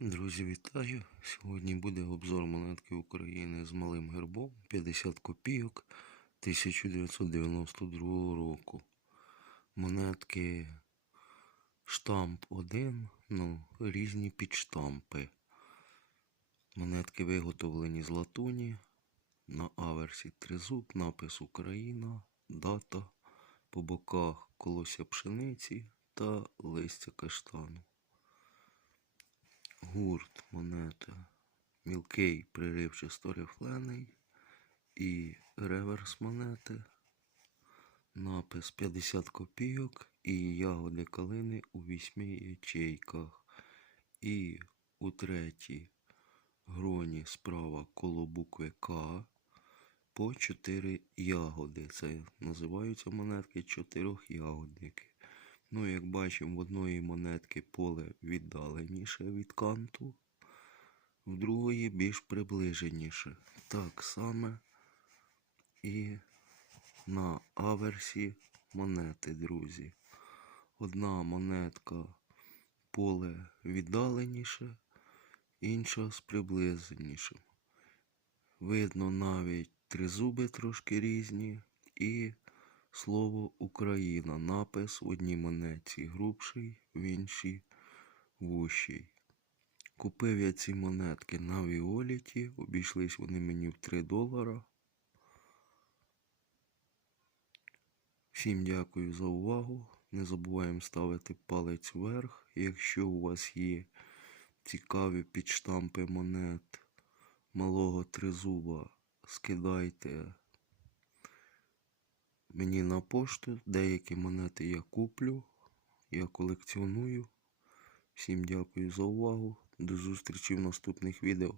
Друзі, вітаю! Сьогодні буде обзор монетки України з малим гербом 50 копійок 1992 року. Монетки штамп 1, ну, різні підштампи. Монетки виготовлені з латуні. На аверсі тризуб, напис Україна, дата, по боках колося пшениці та листя каштану. Гурт монета. Мілкий приривчасто рифлений і реверс монети. Напис 50 копійок і ягоди калини у вісьми ячейках. І у третій гроні справа коло букви К по 4 ягоди. Це називаються монетки чотирьохягодники. Ну, як бачимо, в одної монетки поле віддаленіше від канту, в другої більш приближеніше. Так саме і на аверсі монети, друзі. Одна монетка поле віддаленіше, інша з приближенішим. Видно навіть тризуби трошки різні і слово Україна. Напис в одній монетці грубший, в іншій вущий. Купив я ці монетки на Віоліті, обійшлись вони мені в 3 долара. Всім дякую за увагу. Не забуваємо ставити палець вверх. Якщо у вас є цікаві підштампи монет малого тризуба, скидайте мені на пошту. Деякі монети я куплю. Я колекціоную. Всім дякую за увагу. До зустрічі в наступних відео.